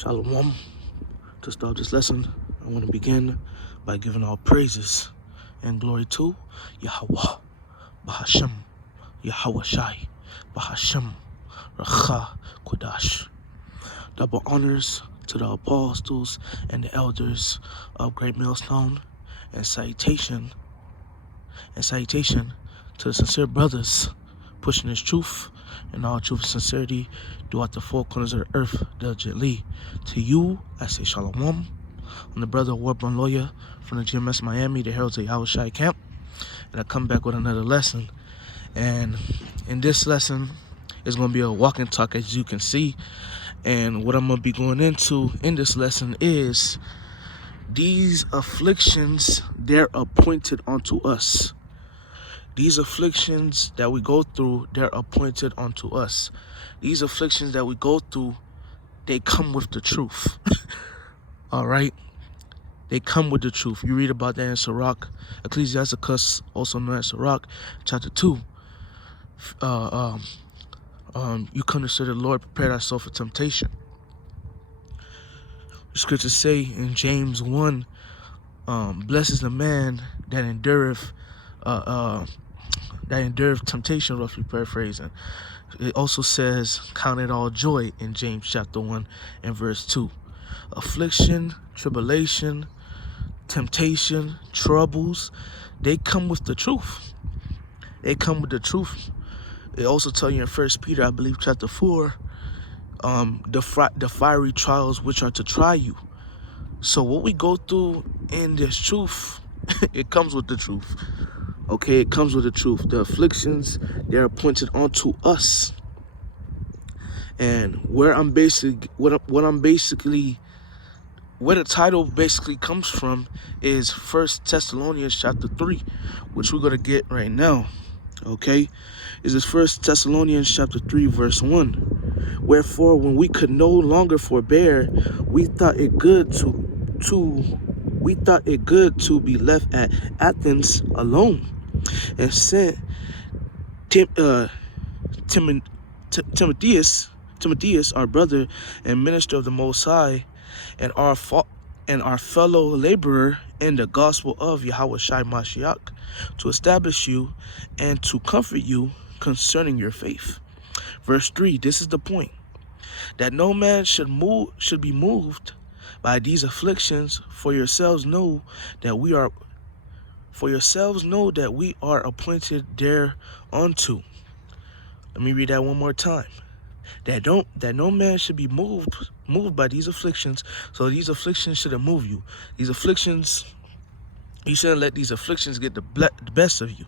Shalom. To start this lesson, I want to begin by giving all praises and glory to Yahweh, Bahashem, Yahweh Shai, Bahashem, Racha, Kodash. Double honors to the apostles and the elders of Great Millstone, and salutation to the sincere brothers pushing this truth and all truth and sincerity throughout the four corners of the earth diligently. To you, I say Shalom. I'm the brother Warborn lawyer from the GMS Miami, the Heralds of Yahweh Shai camp, and I come back with another lesson. And in this lesson, it's going to be a walk and talk, as you can see. And what I'm going to be going into in this lesson is these afflictions, they're appointed unto us. These afflictions that we go through, they're appointed unto us. These afflictions that we go through, they come with the truth. All right? They come with the truth. You read about that in Sirach, Ecclesiasticus, also known as Sirach, chapter 2. You come to serve the Lord, prepare thyself for temptation. The scriptures say in James 1, blessed is the man that endureth temptation, roughly paraphrasing. It also says, count it all joy in James chapter 1 and verse 2. Affliction, tribulation, temptation, troubles, they come with the truth. They come with the truth. It also tell you in 1 Peter, I believe, chapter 4, the fiery trials which are to try you. So what we go through in this truth, it comes with the truth. Okay, it comes with the truth. The afflictions, they're appointed onto us. And where the title basically comes from is 1 Thessalonians chapter 3, which we're going to get right now. Okay, is this 1 Thessalonians chapter 3 verse 1. Wherefore, when we could no longer forbear, we thought it good to be left at Athens alone, and sent Timotheus, our brother and minister of the Most High, and our fellow laborer in the gospel of Yahweh Shai Mashiach, to establish you and to comfort you concerning your faith. Verse 3, this is the point, that no man should be moved by these afflictions, for yourselves know that we are appointed thereunto. Let me read that one more time. That no man should be moved by these afflictions. So these afflictions shouldn't move you. These afflictions, you shouldn't let these afflictions get the best of you.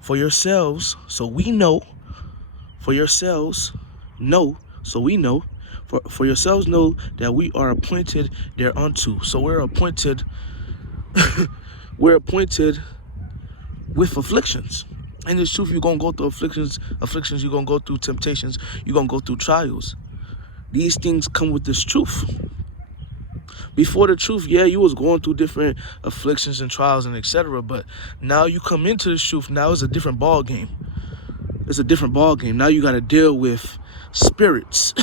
For yourselves, so we know. For yourselves know, so we know. For yourselves know that we are appointed thereunto. So we're appointed. We're appointed with afflictions. In this truth, you're going to go through afflictions, you're going to go through temptations, you're going to go through trials. These things come with this truth. Before the truth, yeah, you was going through different afflictions and trials and etc. But now you come into this truth, now it's a different ball game. It's a different ball game. Now you got to deal with spirits.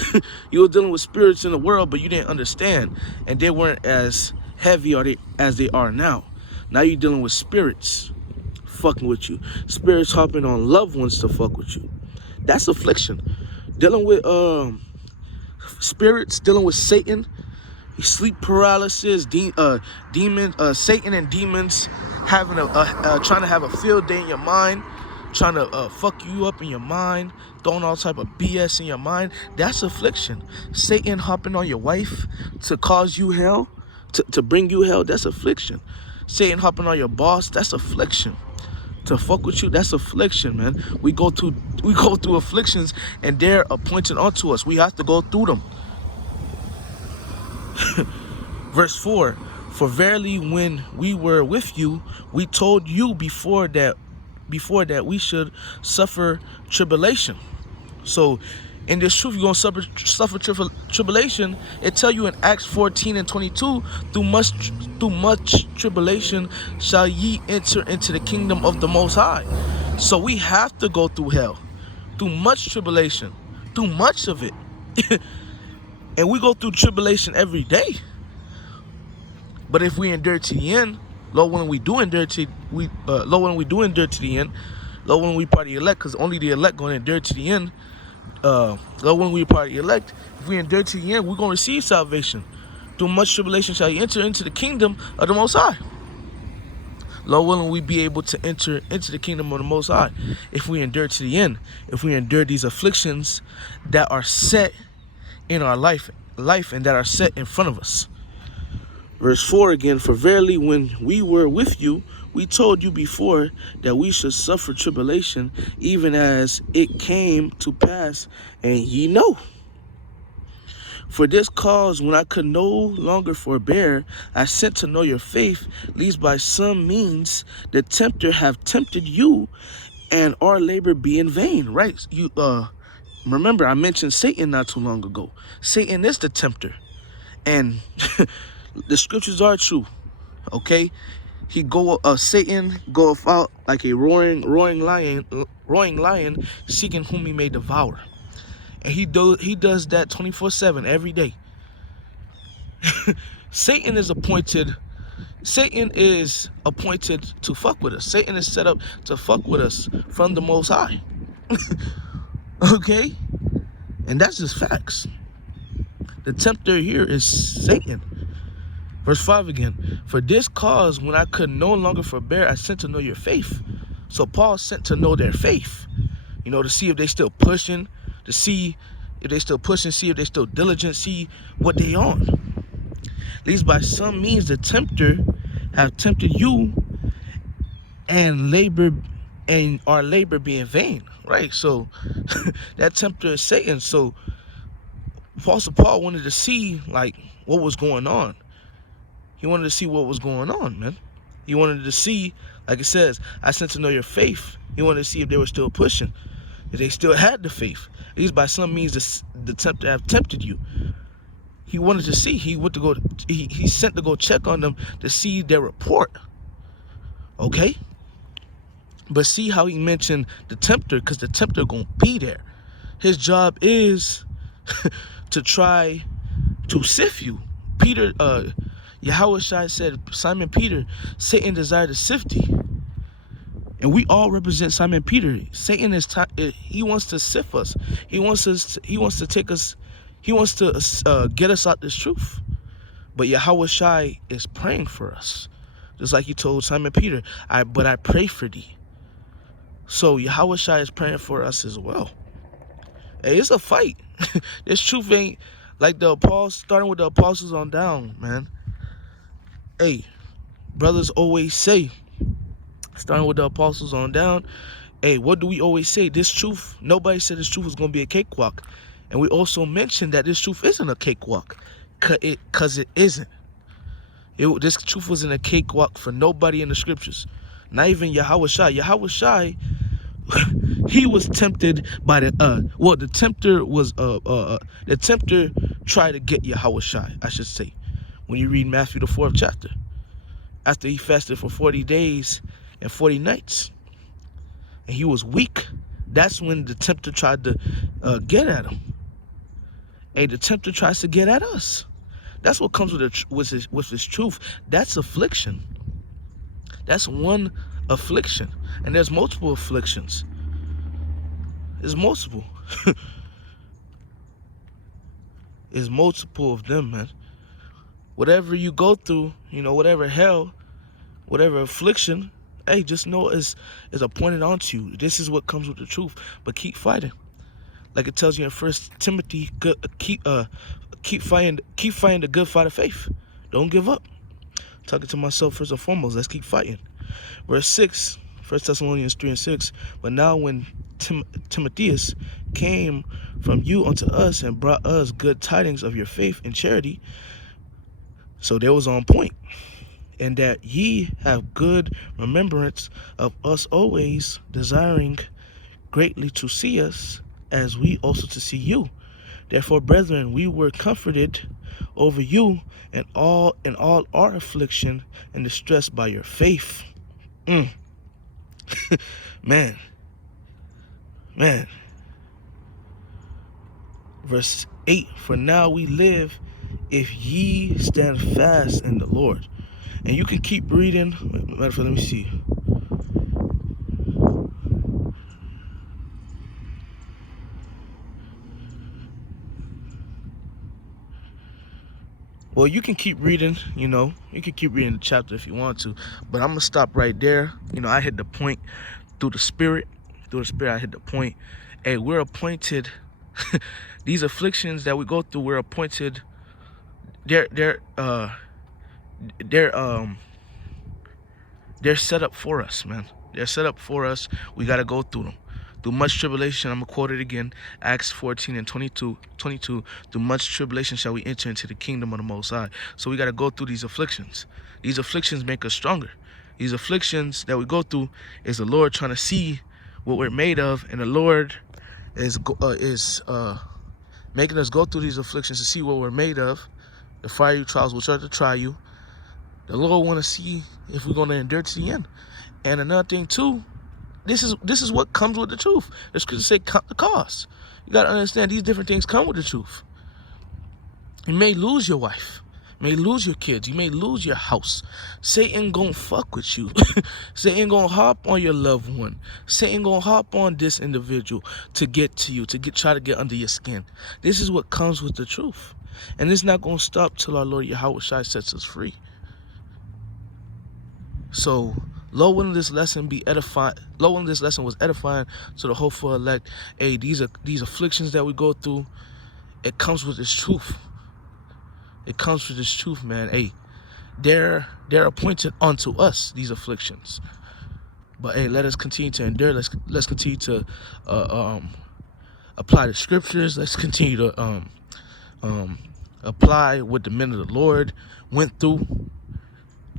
You were dealing with spirits in the world, but you didn't understand. And they weren't as heavy as they are now. Now you're dealing with spirits fucking with you. Spirits hopping on loved ones to fuck with you. That's affliction. Dealing with spirits, dealing with Satan, sleep paralysis, demons, Satan and demons having trying to have a field day in your mind, trying to fuck you up in your mind, throwing all type of BS in your mind. That's affliction. Satan hopping on your wife to cause you hell, to bring you hell. That's affliction. Satan hopping on your boss. That's affliction. To fuck with you, that's affliction, man. We go through afflictions, and they're appointed unto us. We have to go through them. Verse 4, for verily when we were with you, we told you before that we should suffer tribulation. So in this truth, you're going to suffer tribulation. It tell you in Acts 14 and 22, through much tribulation shall ye enter into the kingdom of the Most High. So we have to go through hell, through much tribulation, through much of it. And we go through tribulation every day. But if we endure to the end, Lord willing, we do endure to Lord willing, we do endure to the end. Lord willing, we part of the elect, because only the elect going to endure to the end. Lord willing, we part of the elect. If we endure to the end, we're going to receive salvation. Through much tribulation shall you enter into the kingdom of the Most High. Lord willing, we be able to enter into the kingdom of the Most High if we endure to the end. If we endure these afflictions that are set in our life and that are set in front of us. Verse 4 again, for verily when we were with you, we told you before that we should suffer tribulation, even as it came to pass, and ye know. For this cause, when I could no longer forbear, I sent to know your faith, lest by some means the tempter have tempted you, and our labor be in vain. Right? You remember I mentioned Satan not too long ago. Satan is the tempter, and the scriptures are true. Okay, Satan goeth out like a roaring lion, seeking whom he may devour, and he does that 24/7 every day. Satan is appointed to fuck with us. Satan is set up to fuck with us from the Most High. Okay, and that's just facts. The tempter here is Satan. Verse 5 again, for this cause, when I could no longer forbear, I sent to know your faith. So Paul sent to know their faith, to see if they still pushing, see if they still diligent, see what they on. Lest by some means the tempter have tempted you, and our labor be in vain. Right? So that tempter is Satan. So Apostle Paul wanted to see what was going on. He wanted to see what was going on, man. He wanted to see, like it says, I sent to know your faith. He wanted to see if they were still pushing, if they still had the faith. At least by some means the tempter have tempted you. He wanted to see. He sent to go check on them to see their report. Okay? But see how he mentioned the tempter, because the tempter gonna be there. His job is to try to sift you. Yahushua said, Simon Peter, Satan desired to sift thee. And we all represent Simon Peter. Satan he wants to sift us. He wants to take us, he wants to get us out this truth. But Yahushua is praying for us. Just like he told Simon Peter, but I pray for thee. So Yahushua is praying for us as well. Hey, it's a fight. This truth ain't like starting with the apostles on down, man. Hey, brothers always say, starting with the apostles on down, hey, what do we always say? This truth, nobody said this truth was going to be a cakewalk. And we also mentioned that this truth isn't a cakewalk, because it isn't. This truth wasn't a cakewalk for nobody in the scriptures. Not even Yahushua. Yahushua, he was tempted by the tempter tried to get Yahushua, I should say. When you read Matthew the 4th chapter, after he fasted for 40 days and 40 nights, and he was weak, that's when the tempter tried to get at him. Hey, the tempter tries to get at us. That's what comes with this truth. That's affliction. That's one affliction, and there's multiple afflictions. There's multiple. There's multiple of them, man. Whatever you go through, whatever hell, whatever affliction, hey, just know is appointed onto you. This is what comes with the truth. But keep fighting, like it tells you in 1 Timothy. Keep fighting the good fight of faith. Don't give up. Talking to myself first and foremost. Let's keep fighting. Verse 6, 1 Thessalonians 3:6. But now when Timotheus came from you unto us and brought us good tidings of your faith and charity, so they was on point, and that ye have good remembrance of us, always desiring greatly to see us, as we also to see you. Therefore, brethren, we were comforted over you in all our affliction and distress by your faith. Man. Verse 8. For now we live if ye stand fast in the Lord. And you can keep reading. Matter of fact, let me see. Well, you can keep reading, you can keep reading the chapter if you want to, but I'm going to stop right there. I hit the point through the Spirit. Through the Spirit, I hit the point. Hey, we're appointed. These afflictions that we go through, we're appointed. They're set up for us, man. They're set up for us. We got to go through them. Through much tribulation, I'm going to quote it again, Acts 14 and 22. Through much tribulation shall we enter into the kingdom of the Most High. So we got to go through these afflictions. These afflictions make us stronger. These afflictions that we go through is the Lord trying to see what we're made of, and the Lord is making us go through these afflictions to see what we're made of. The fiery trials will start to try you. The Lord want to see if we're going to endure to the end. And another thing too, this is what comes with the truth. The scriptures say count the cost. You got to understand these different things come with the truth. You may lose your wife. You may lose your kids. You may lose your house. Satan gonna fuck with you. Satan gonna hop on your loved one. Satan gonna hop on this individual to get to you, try to get under your skin. This is what comes with the truth. And it's not gonna stop till our Lord Yahweh Shai sets us free. So, Lord willing this lesson be edifying. Lord willing this lesson was edifying to the hopeful elect. Hey, these afflictions that we go through, it comes with this truth. It comes with this truth, man. Hey, they're appointed unto us, these afflictions. But hey, let us continue to endure. Let's continue to apply the scriptures. Let's continue to apply what the men of the Lord went through.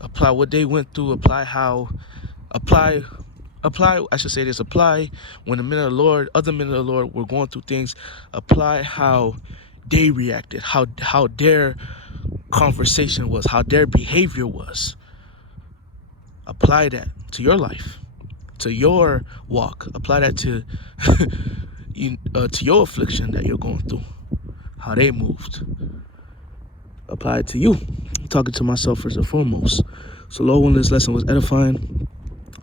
Apply what they went through. Apply I should say this, apply when the men of the Lord, other men of the Lord were going through things. Apply how they reacted, how their conversation was, how their behavior was. Apply that to your life, to your walk. Apply that to to your affliction that you're going through, how they moved. Apply it to you. I'm talking to myself first and foremost. So Lord, when this lesson was edifying,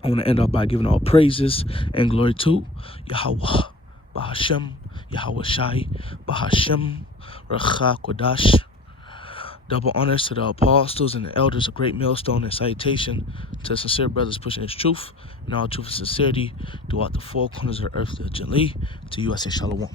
I want to end off by giving all praises and glory to Yahweh, Bahashem, Yahweh Shai, Bahashem, Racha Kodash. Double honors to the apostles and the elders, a great millstone and salutation to the sincere brothers pushing his truth and all truth and sincerity throughout the four corners of the earth, gently. To you I say shalom.